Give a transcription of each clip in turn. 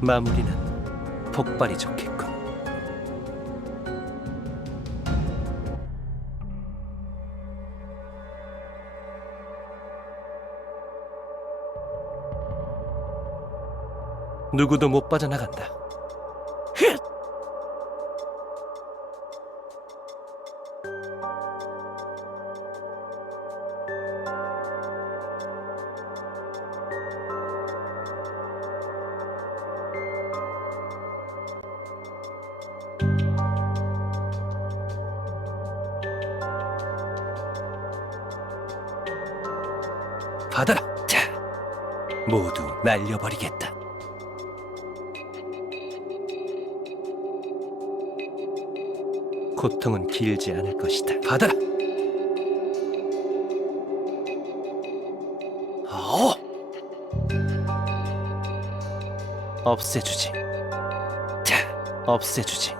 마무리는 폭발이 좋겠군. 누구도 못 빠져나간다. 날려버리겠다. 고통은 길지 않을 것이다. 받아라. 어. 없애주지. 자, 없애주지.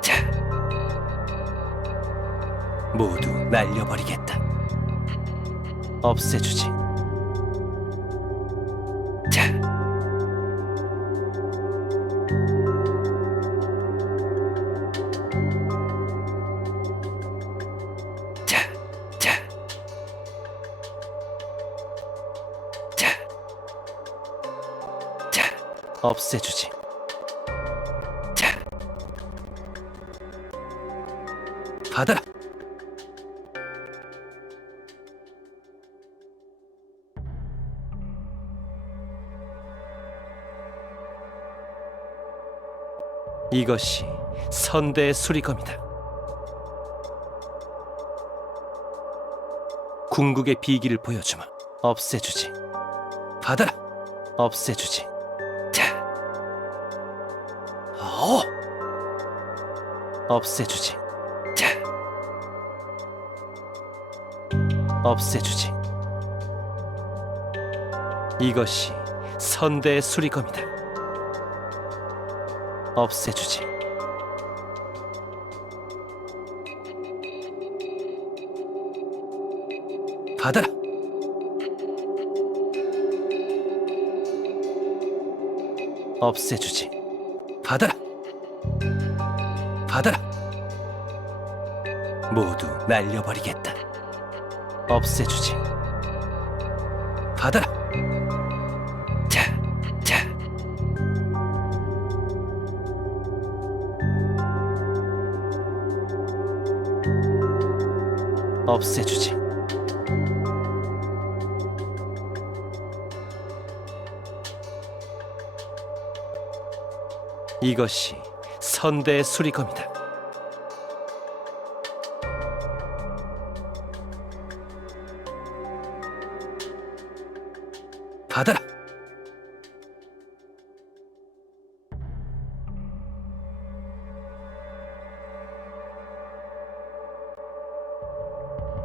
자, 모두 날려버리겠다. 없애주지. 이것이 선대의 수리검이다. 궁극의 비기를 보여주마. 없애주지. 받아라. 없애주지. 자. 어. 없애주지. 자. 없애주지. 이것이 선대의 수리검이다. 없애주지. 받아라. 없애주지. 받아라. 받아라. 모두 날려버리겠다. 없애주지. 받아라. 없애주지. 이것이 선대의 수리검이다.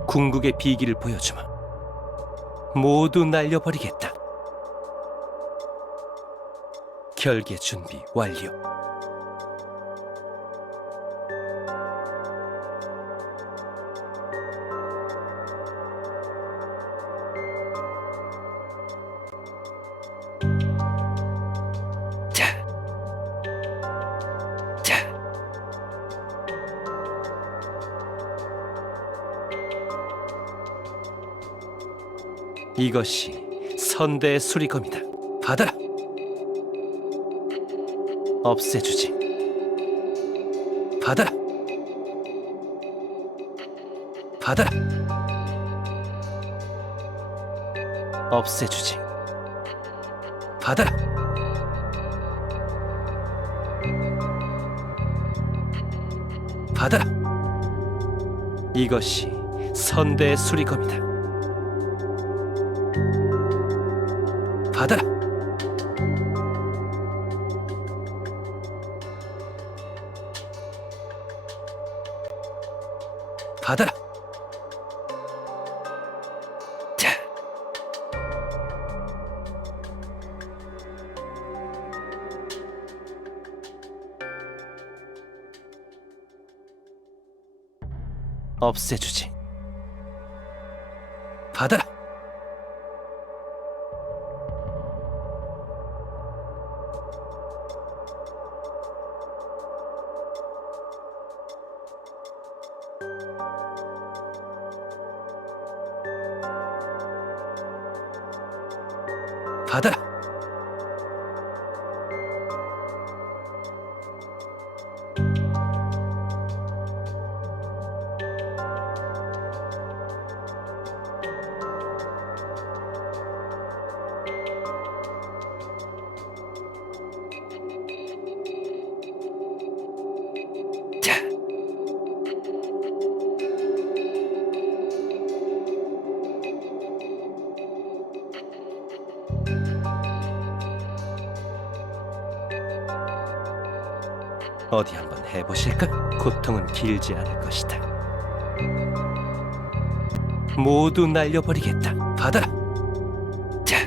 궁극의 비기를 보여주마. 모두 날려버리겠다. 결계 준비 완료. 이것이 선대의 수리검이다. 받아라. 없애주지. 받아라. 받아라. 없애주지. 받아라. 받아라. 이것이 선대의 수리검이다. 받아라. 받아라. 자. 없애주지. 받아라. 받아 길지 않을 것이다. 모두 날려버리겠다. 받아라. 자,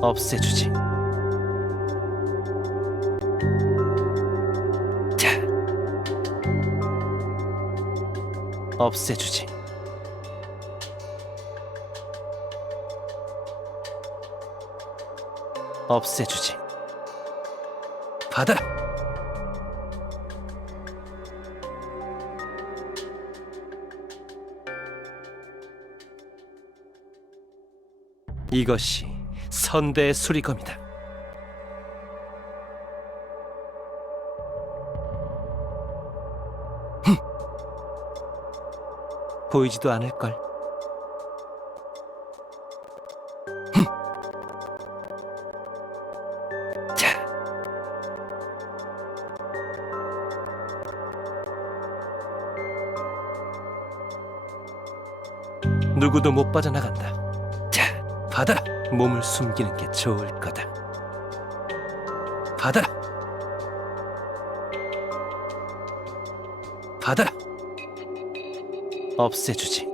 없애주지. 자, 없애주지. 없애주지. 받아라. 이것이 선대의 수리검이다. 흠! 보이지도 않을 걸. 자, 누구도 못 빠져나간다. 자, 받아라. 몸을 숨기는 게 좋을 거다. 받아라. 받아라. 없애주지.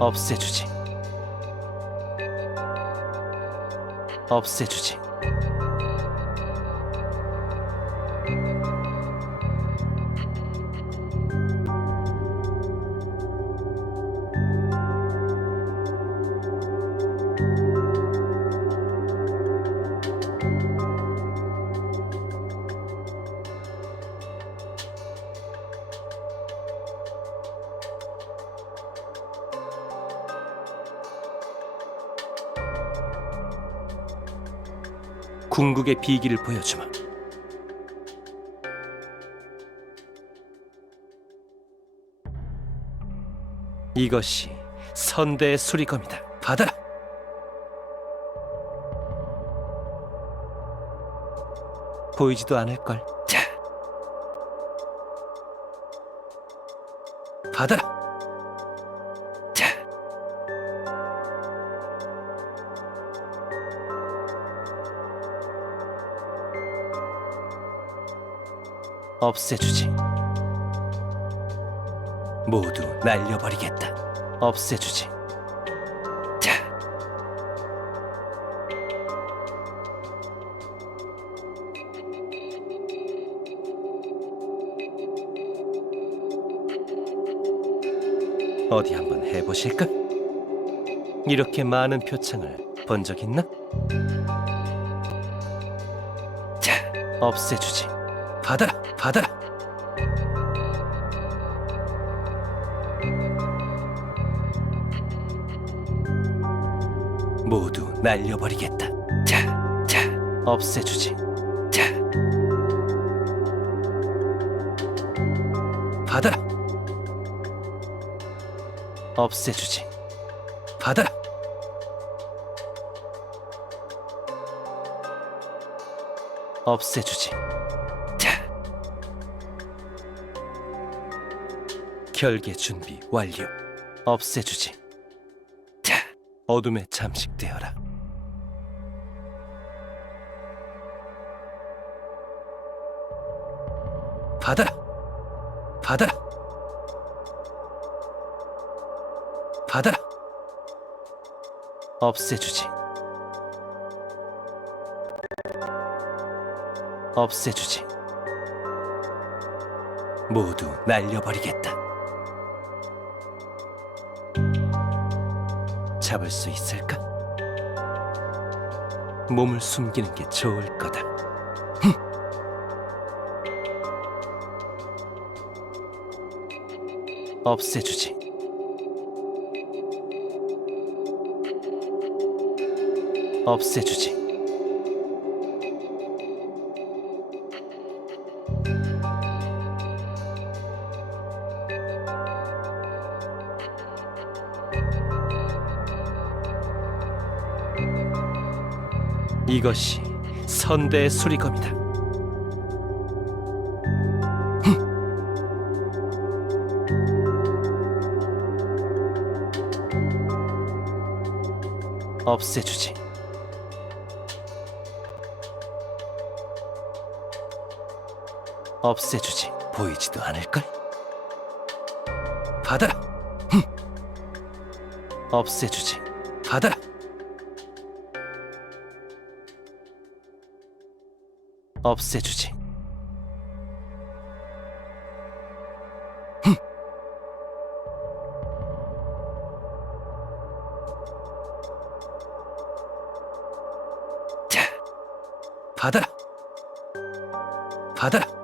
없애주지. 없애주지. 궁극의 비기를 보여주마. 이것이 선대의 수리검이다. 받아라. 보이지도 않을 걸. 자, 받아라. 없애주지. 모두 날려버리겠다. 없애주지. 자, 어디 한번 해보실까? 이렇게 많은 표창을 본 적 있나? 자, 없애주지. 받아라, 받아라. 모두 날려버리겠다. 자, 자, 없애주지. 자, 받아라. 없애주지. 받아라. 없애주지. 결계 준비 완료. 없애주지. 자, 어둠에 잠식되어라. 받아라. 받아라. 받아라. 없애주지. 없애주지. 모두 날려버리겠다. 잡을 수 있을까? 몸을 숨기는 게 좋을 거다. 없애주지. 없애주지. 이것이 선대의 수리검이다. 없애주지. 없애주지. 보이지도 않을걸? 받아라. 흠. 없애주지. 받아라. 없애주지. 받아라. 받아라.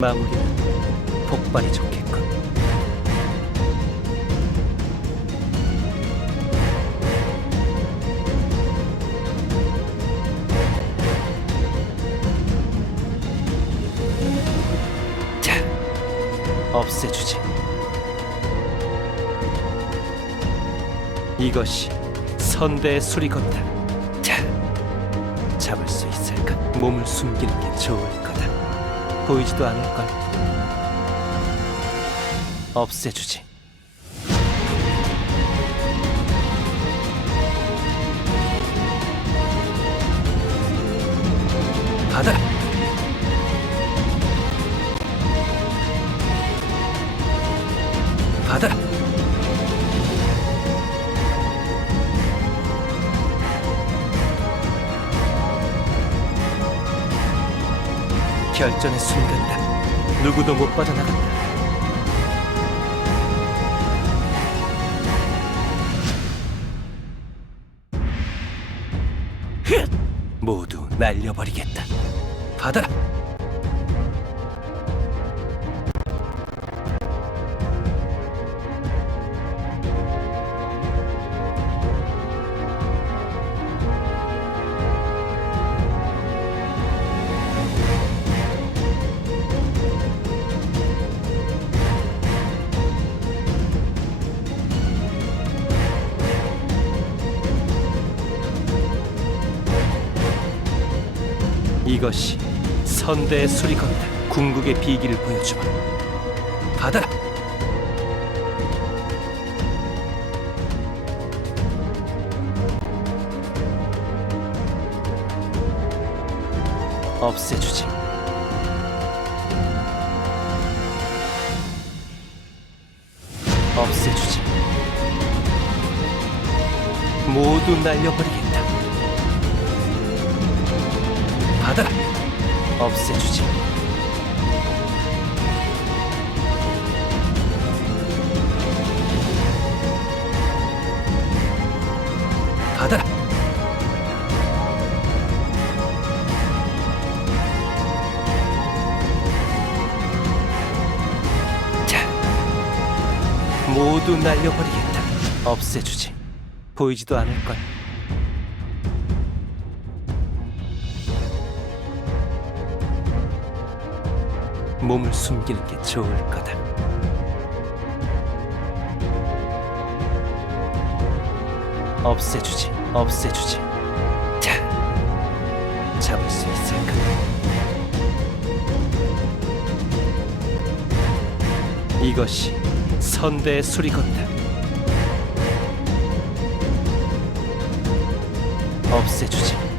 마무리는 폭발이 좋겠군. 자, 없애주지. 이것이 선대의 수리검이다. 자, 잡을 수 있을까? 몸을 숨기는 게 좋을. 보이지도 않을걸. 없애주지. 버리겠다. 받아라. 이것이 선대의 수리검이다. 궁극의 비기를 보여주마. 받아라. 없애주지. 없애주지. 모두 날려버리겠다. 받아라. 없애주지. 받아라. 자, 모두 날려버리겠다. 없애주지. 보이지도 않을 걸. 몸을 숨기는 게 좋을 거다. 없애주지, 없애주지. 자, 잡을 수 있을까? 이것이 선대의 수리건다. 없애주지.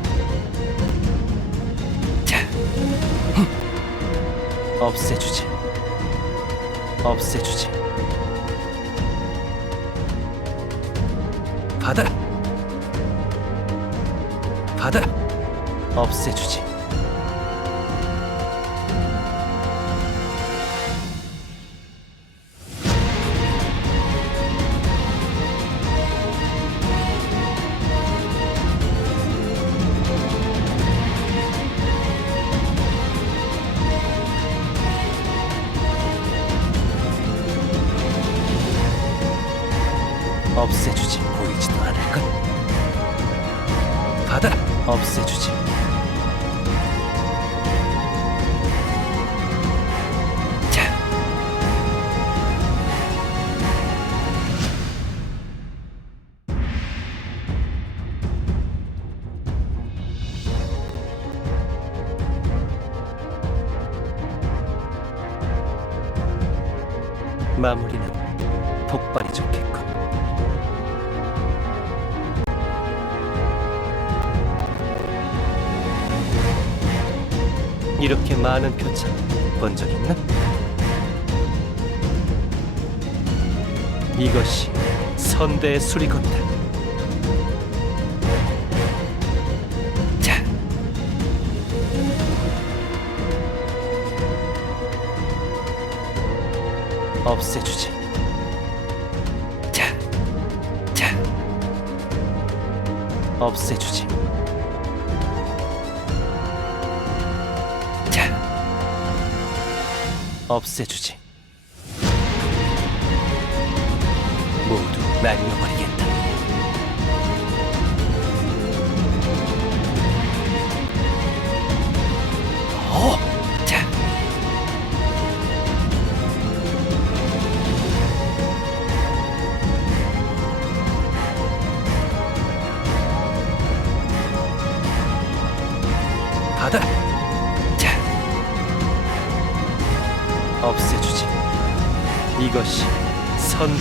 없애주지. 없애주지. 받아라. 받아라. 없애주지. 없애주지. 보이지도 않을 것. 받아라. 없애주지 많은 표창 본 적 있나? 이것이 선대의 수리건다. 자, 없애주지. 자, 자, 없애주지. 없애주지. 모두 날려버리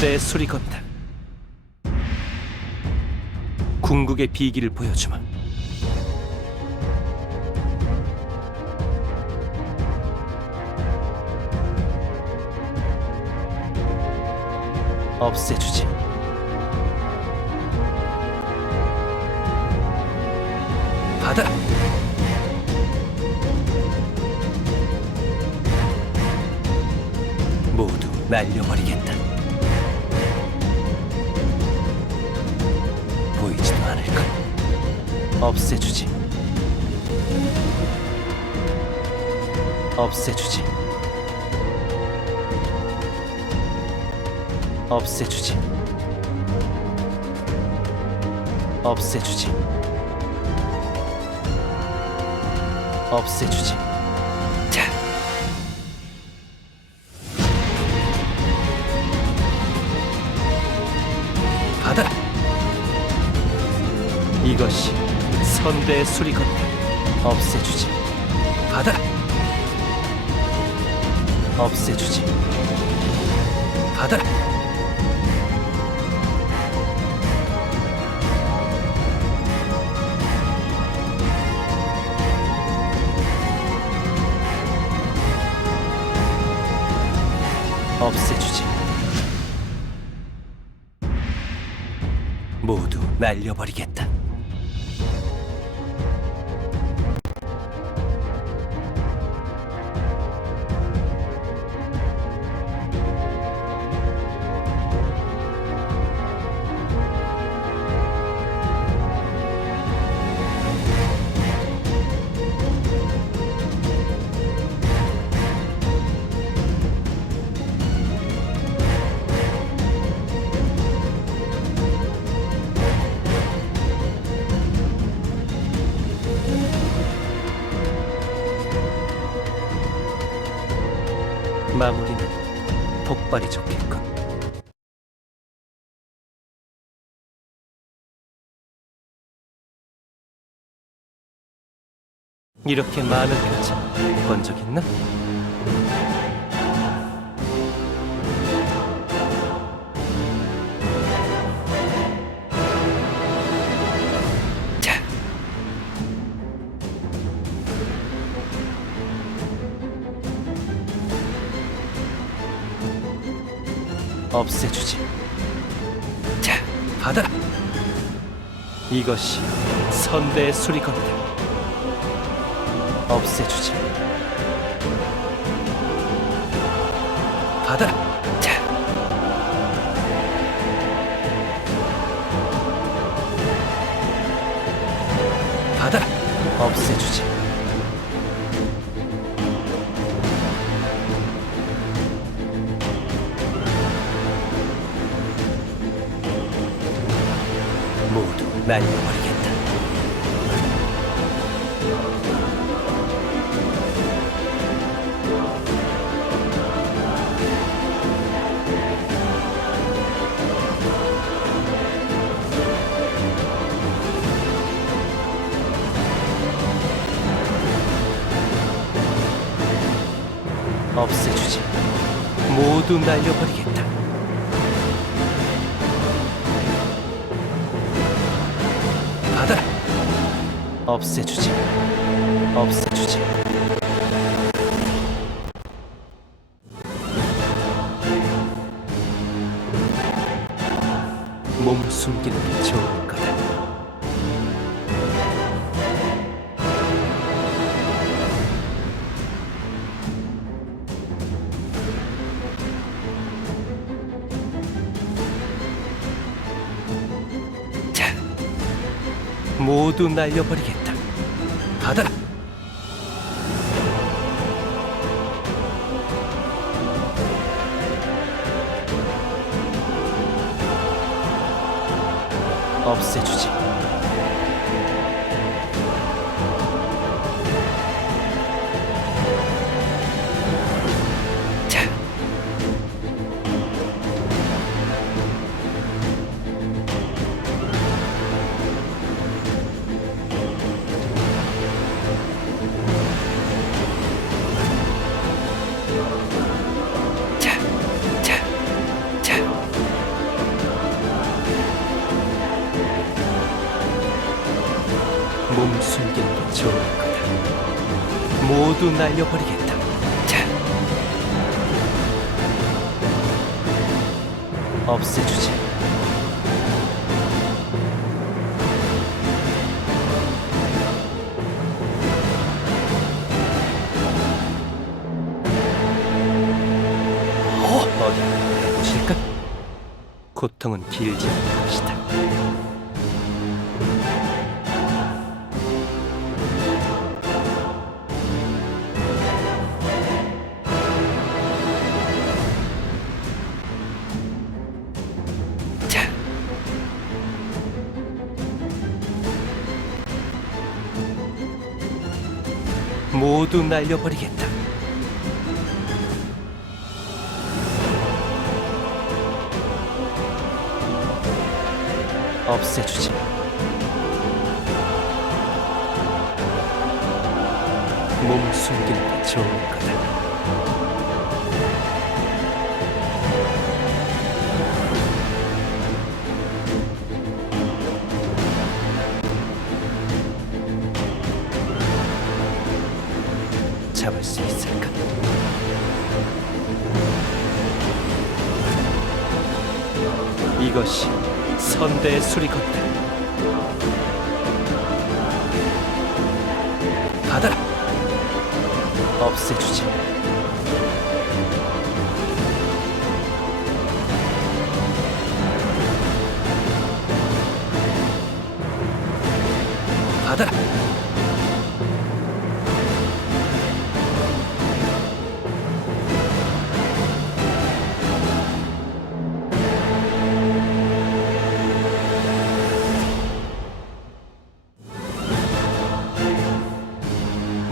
선대의 수리건다. 궁극의 비기를 보여주마. 없애주지. 받아라. 모두 날려버리겠다. 없애주지. 없애주지. 없애주지. 없애주지. 없애주지. 선대의 수리건다. 없애주지. 받아라. 없애주지. 받아라. 없애주지. 모두 날려버리겠다. 이렇게 많은 표창 본적 있나? 자. 없애주지. 자, 받아라. 이것이 선대의 수리건이다. 없애주지. 받아라. 자. 받아라. 없애주지. 모두 날려버리 없애주지. 모두 날려버리겠다. 받아라. 없애주지. 없애주지. 모두 날려버리겠다. 받아라. 없애주지. 고통은 길지 않을 것이다. 자. 모두 날려버리겠다. 없애주지. 몸을 숨기는 게 좋을 거다. 선대의 수리건다.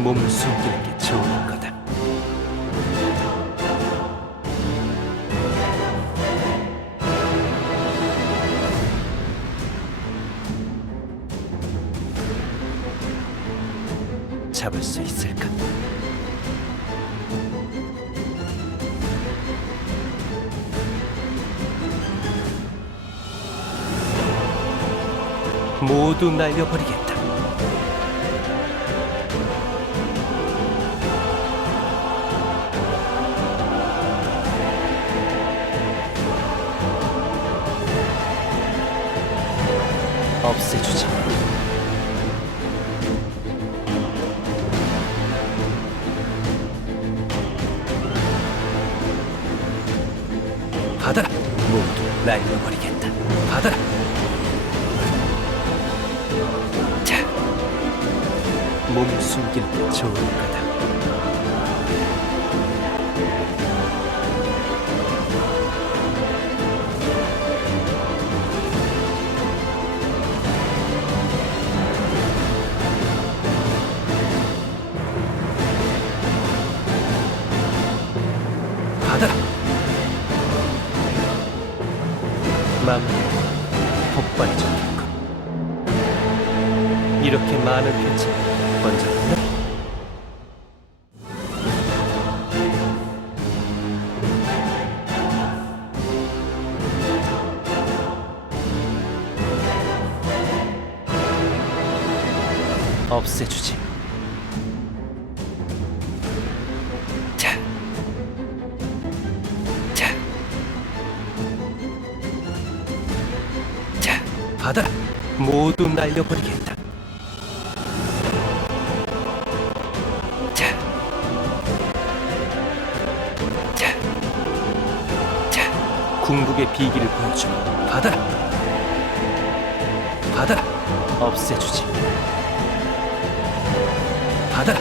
몸을 숨기는 게 좋은 거다. 잡을 수 있을까? 모두 날려버리게. 받아라. 모두 날려버리겠다. 받아라. 자, 몸을 숨기는 게 좋을 거다. 마무리 폭발해줬겠군. 이렇게 많은 먼저 나- 없애주지. 모두 날려버리겠다. 자, 자, 자, 궁극의 비기를 보여줘. 받아라. 받아라. 없애주지. 받아